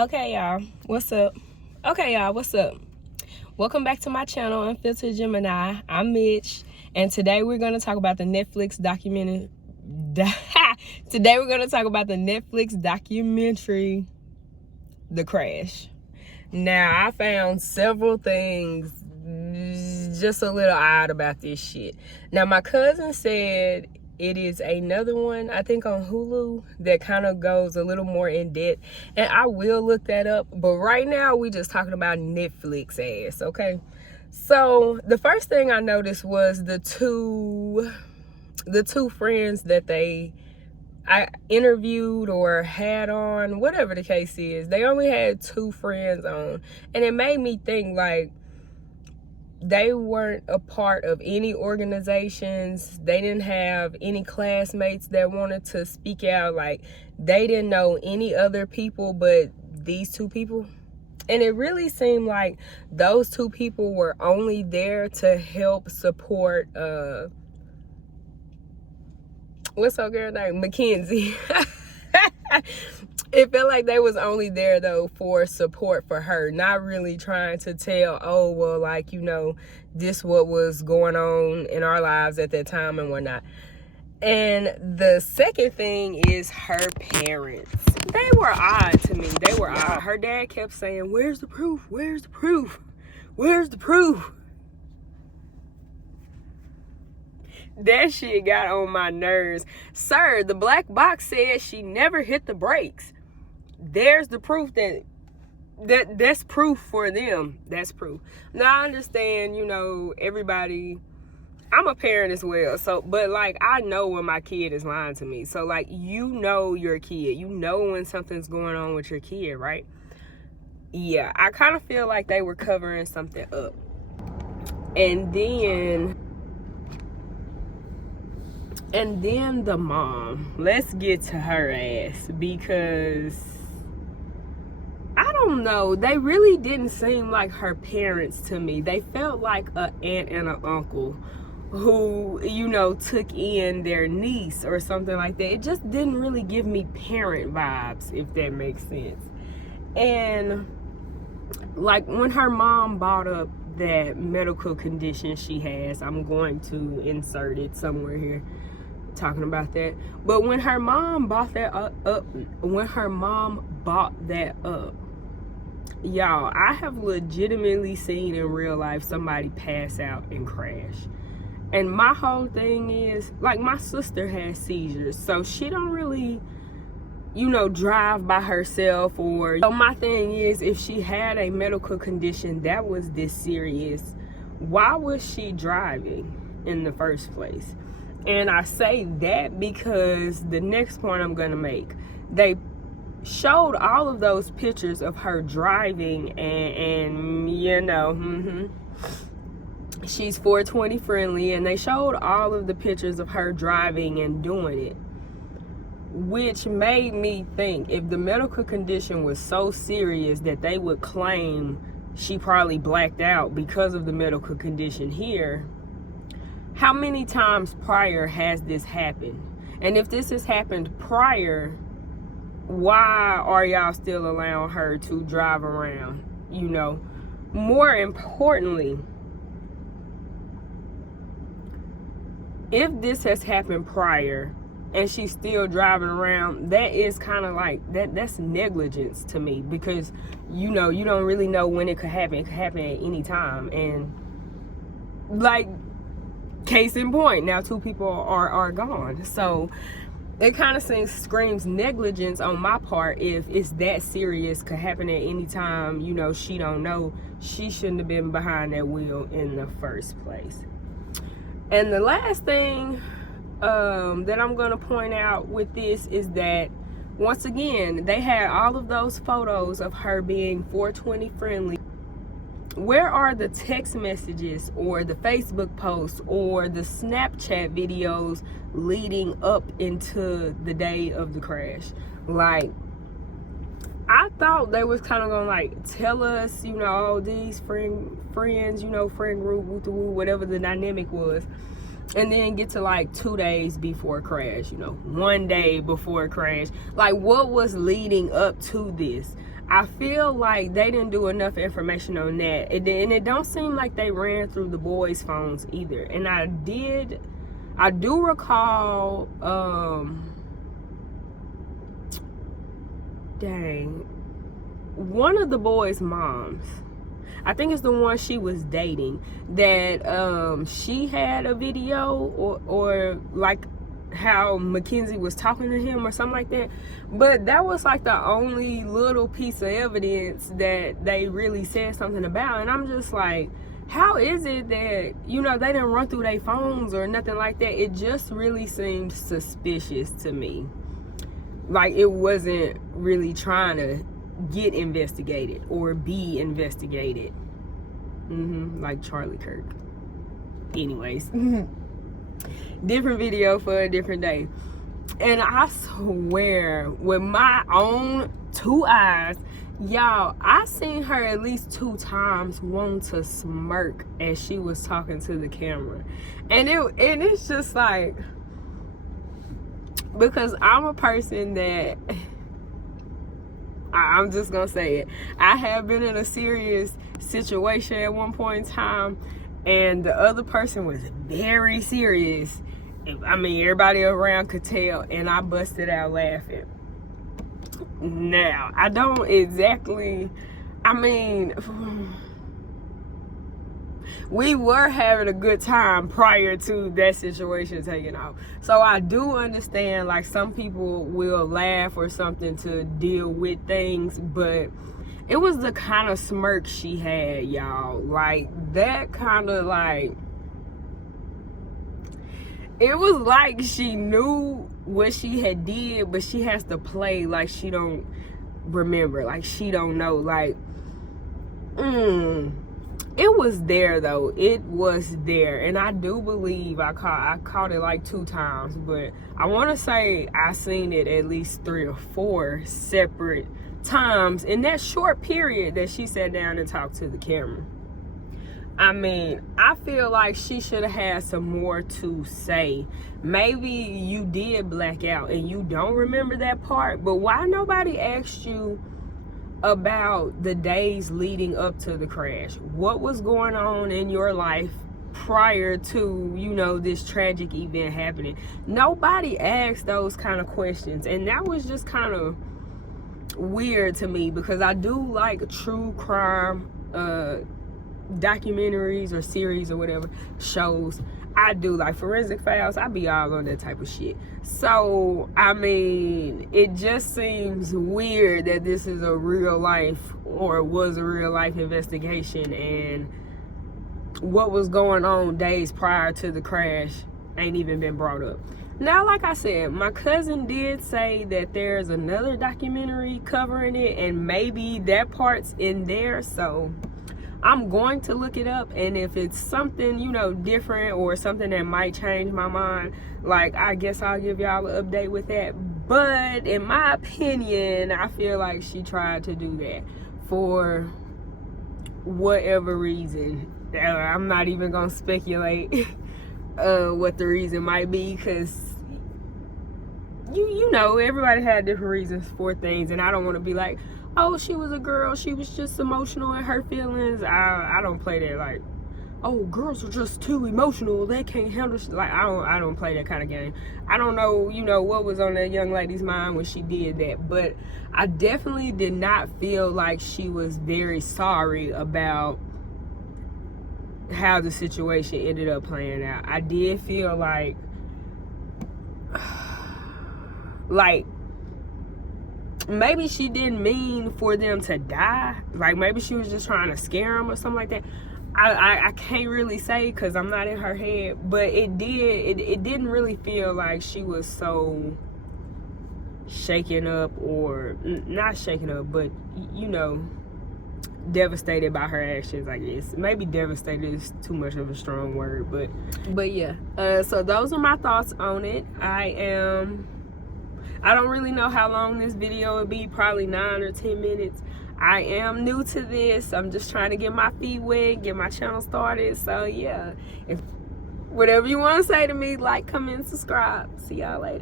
Okay, y'all, what's up? Welcome back to my channel, Unfiltered Gemini. I'm Mitch, and today we're going to talk about the Netflix documentary. The Crash. Now, I found several things just a little odd about this shit. Now, my cousin said it is another one, I think on Hulu, that kind of goes a little more in depth. And I will look that up. But right now, we just talking about Netflix ass, okay? So, the first thing I noticed was the two friends that I interviewed or had on, whatever the case is. They only had two friends on. And it made me think, like, they weren't a part of any organizations. They didn't have any classmates that wanted to speak out. Like, they didn't know any other people but these two people. And it really seemed like those two people were only there to help support, what's her girl name? Mackenzie. It felt like they was only there though for support for her, not really trying to tell, oh well, like, you know, this what was going on in our lives at that time and whatnot. And the second thing is her parents. They were odd to me. They were odd. Her dad kept saying, "Where's the proof? Where's the proof? Where's the proof?" That shit got on my nerves. Sir, the black box said she never hit the brakes. There's the proof that's proof for them. That's proof. Now I understand, you know, everybody, I'm a parent as well. So, but like, I know when my kid is lying to me. So like, you know your kid. You know when something's going on with your kid, right? Yeah, I kind of feel like they were covering something up. And then the mom, let's get to her ass, because I don't know, they really didn't seem like her parents to me. They felt like an aunt and an uncle who, you know, took in their niece or something like that. It just didn't really give me parent vibes, if that makes sense. And like when her mom brought up that medical condition she has, I'm going to insert it somewhere here talking about that. But when her mom bought that up, y'all, I have legitimately seen in real life somebody pass out and crash. And my whole thing is, like, my sister has seizures, so she don't really, you know, drive by herself. Or, so my thing is, if she had a medical condition that was this serious, why was she driving in the first place? And I say that because the next point I'm gonna make, they showed all of those pictures of her driving, and you know, she's 420 friendly, and they showed all of the pictures of her driving and doing it, which made me think, if the medical condition was so serious that they would claim she probably blacked out because of the medical condition here, how many times prior has this happened? And if this has happened prior, why are y'all still allowing her to drive around? You know, more importantly, if this has happened prior and she's still driving around, that is kind of like, that's negligence to me, because, you know, you don't really know when it could happen. It could happen at any time. And like, case in point, now two people are gone. So it kind of screams negligence on my part. If it's that serious, could happen at any time, you know, she don't know, she shouldn't have been behind that wheel in the first place. And the last thing that I'm gonna point out with this is that, once again, they had all of those photos of her being 420 friendly. Where are the text messages or the Facebook posts or the Snapchat videos leading up into the day of the crash? Like, I thought they was kind of gonna like tell us, you know, these friends, you know, friend group, woo, whatever the dynamic was, and then get to like 2 days before crash, you know, 1 day before crash. Like, what was leading up to this? I feel like they didn't do enough information on that. And it don't seem like they ran through the boys' phones either. And I do recall, one of the boys' moms, I think it's the one she was dating, that she had a video or like how Mackenzie was talking to him or something like that. But that was like the only little piece of evidence that they really said something about. And I'm just like, how is it that, you know, they didn't run through their phones or nothing like that? It just really seemed suspicious to me. Like it wasn't really trying to get investigated or be investigated. Like Charlie Kirk. Anyways. Different video for a different day. And I swear, with my own 2 eyes, y'all, I seen her at least 2 times want to smirk as she was talking to the camera. And it's just like, because I'm a person that, I'm just gonna say it, I have been in a serious situation at one point in time, and the other person was very serious. I mean, everybody around could tell, and I busted out laughing. Now, I don't exactly, I mean, we were having a good time prior to that situation taking off. So I do understand, like, some people will laugh or something to deal with things, but it was the kind of smirk she had, y'all. Like, that kind of, like, it was like she knew what she had did, but she has to play like she don't remember, like she don't know. Like, it was there though. It was there, and I do believe I caught it like 2 times, but I want to say I seen it at least 3 or 4 separate times in that short period that she sat down and talked to the camera. I mean, I feel like she should have had some more to say. Maybe you did black out and you don't remember that part, but why nobody asked you about the days leading up to the crash? What was going on in your life prior to, you know, this tragic event happening? Nobody asked those kind of questions, and that was just kind of weird to me, because I do like true crime documentaries or series or whatever, shows. I do like Forensic Files. I be all on that type of shit. So I mean, it just seems weird that this is a real life, or was a real life investigation, and what was going on days prior to the crash ain't even been brought up. Now, like I said, my cousin did say that there's another documentary covering it, and maybe that part's in there, so I'm going to look it up, and if it's something, you know, different or something that might change my mind, like, I guess I'll give y'all an update with that. But in my opinion, I feel like she tried to do that for whatever reason. I'm not even gonna speculate what the reason might be, because you know, everybody had different reasons for things, and I don't want to be like, oh, she was a girl, she was just emotional in her feelings. I don't play that, like, oh, girls are just too emotional, they can't handle shit. Like, I don't play that kind of game. I don't know, you know, what was on that young lady's mind when she did that, but I definitely did not feel like she was very sorry about how the situation ended up playing out. I did feel like maybe she didn't mean for them to die. Like, maybe she was just trying to scare them or something like that. I can't really say, because I'm not in her head, but it didn't really feel like she was so shaken up, or not shaken up, but, you know, devastated by her actions, I guess. Maybe devastated is too much of a strong word, but yeah. So those are my thoughts on it. I don't really know how long this video will be, probably 9 or 10 minutes. I am new to this. I'm just trying to get my feet wet, get my channel started. So yeah, if whatever you want to say to me, like, comment, subscribe. See y'all later.